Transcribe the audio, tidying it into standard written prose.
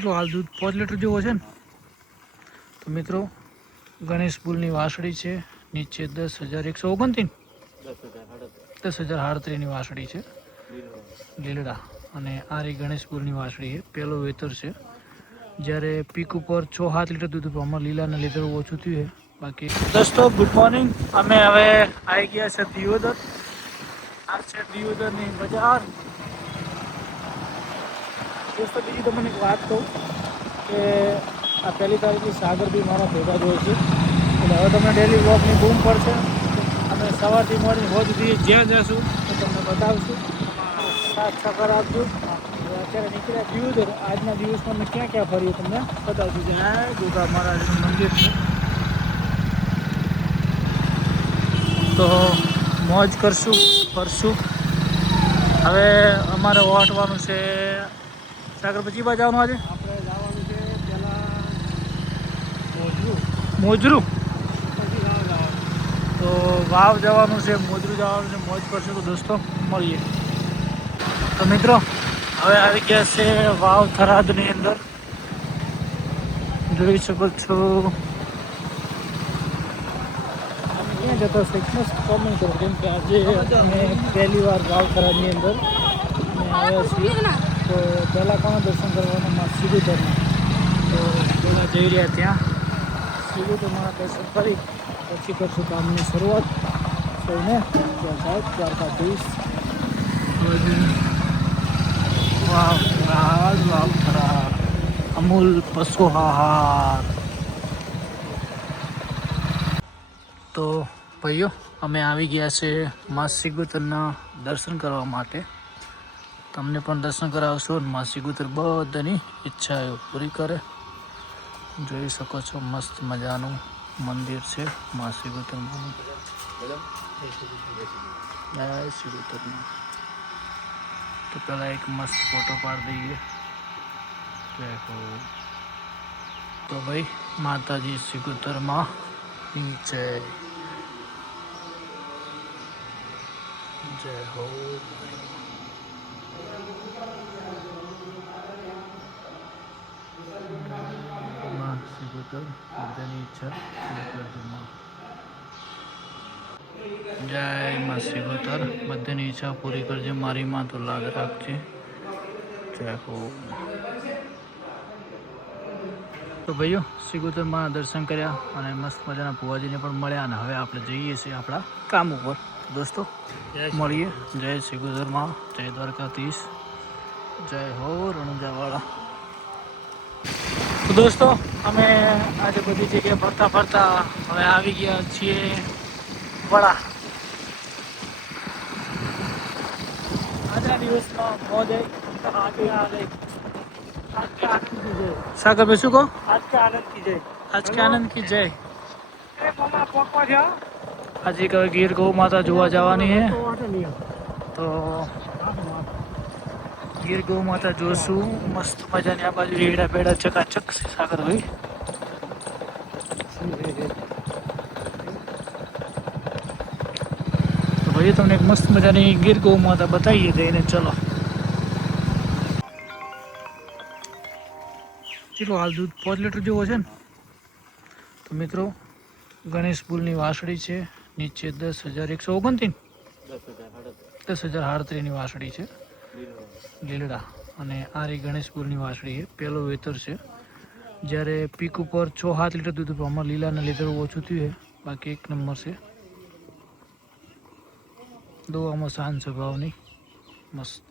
ચલો હાલ દૂધ 5 લીટર જેવો છે ને. તો મિત્રો ગણેશ બુલની વાસળી છે, નીચે 10,129 10,038ની વાસળી છે લીલડા. અને આ રી ગણેશ બુલની વાસળી છે, પહેલો વેતર છે. જ્યારે પીક ઉપર 6-7 લીટર દૂધ આમાં લીલાના લીટર ઓછું થયું છે. બાકી દોસ્તો ગુડ મોર્નિંગ. અમે હવે આવી ગયા છે દિયોદર. આ છે દિયોદરની બજાર. દોસ્તો બીજી તમને એક વાત કહું કે આ 1 તારીખથી સાગર બી મારા ભેગા જ હોય છે, એટલે હવે તમને ડેલી વોકની બૂમ પડશે. અમે સવારથી મળીને હોજ સુધી જ્યાં જશું તો તમને બતાવશું. સાથ સહકાર આપજો. અત્યારે નીકળ્યા દિયોદર. આજના દિવસમાં અમે ક્યાં ક્યાં ફરીએ તમને બતાવશું. જય ગોગા મહારાજનું મંદિર છે, તો મોજ કરશું ફરશું. હવે અમારે વાટવાનું છે સાગર. પછી બાજુ જવાનું આજે આપણે જવાનું છે પહેલાં મોજરું. પછી ગામ જવાનું. તો વાવ જવાનું છે, મોજરું જવાનું છે. મોજ કરશું. તો દોસ્તો મળીએ. તો મિત્રો હવે આવી ગયા છે વાવ થરાદની અંદર. જોઈ શકો છો. ક્યાં જતો ફિટનેસ કોમેન્ટ કરો, કેમ કે આજે અમે પહેલી વાર વાવ થરાદની અંદર આવ્યા છીએ. તો પહેલાં કોણ દર્શન કરવાના માં સિગુતરના. તો પહેલાં જઈ રહ્યા ત્યાં સિગુતરના દર્શન કરી પછી કરશું કામની શરૂઆત. સૌને સાહેબ દ્વારકાધીશ. વાવ થરાદ, વાવ થરાદ, અમૂલ પશુ આહાર. તો ભાઈઓ અમે આવી ગયા છે મા સિગુતરના દર્શન કરવા માટે. તમને પણ દર્શન કરાવશો. મા સિગુતર બધાની ઈચ્છાઓ પૂરી કરે. જોઈ શકો છો મસ્ત મજાનું મંદિર છે મા સિગુતરનું. જય સિગુતરનું. તો પહેલાં એક મસ્ત ફોટો પાડી દઈએ. તો ભાઈ માતાજી સિગુતરમાં જય જય હો. બધાની ઈચ્છા જય માં સિગુતર. બધાની ઈચ્છા પૂરી કરજે મારી માં. તો લાગ રાખજે. જય હો. તો ભાઈઓ સિગુતરમાં દર્શન કર્યા અને મસ્ત મજાના ભુવાજીને પણ મળ્યા. અને હવે આપણે જઈએ છીએ આપણા કામ ઉપર. દોસ્તો મળીએ. જય સિગુતરમાં, જય દ્વારકાધીશ, જય હો રણુજાવાળા. તો દોસ્તો અમે આજે બધી જગ્યાએ ફરતા ફરતા હવે આવી ગયા છીએ વડા. આજના દિવસમાં મોજ સાગર ભાઈ શું કહો? આજ કે આનંદ કી જય. આજ કે આનંદ કી જય. એ મામા પોકવા છે. આજે હવે ગીર ગૌ માતા જોવા જવાની છે. તો ગીર ગૌ માતા જોશું. મસ્ત મજાની આ બાજુ રેડા બેડા ચકાચક છે સાગર ભાઈ. તો ભાઈ તમને એક મસ્ત મજાની ગીર ગૌ માતા બતાવીએ જઈને. ચલો ચલો હાલ દૂધ 5 લીટર જેવો છે ને. તો મિત્રો ગણેશ બુલની વાસળી છે, નીચે 10,129 10,038ની વાસળી છે લીલડા. અને આ રી ગણેશ બુલની વાસળી છે, પહેલો વેતર છે. જ્યારે પીક ઉપર 6-7 લીટર દૂધ આમાં લીલાના લીટર ઓછું થયું છે. બાકી એક નંબર છે. દોવામાં શાંત સ્વભાવની મસ્ત.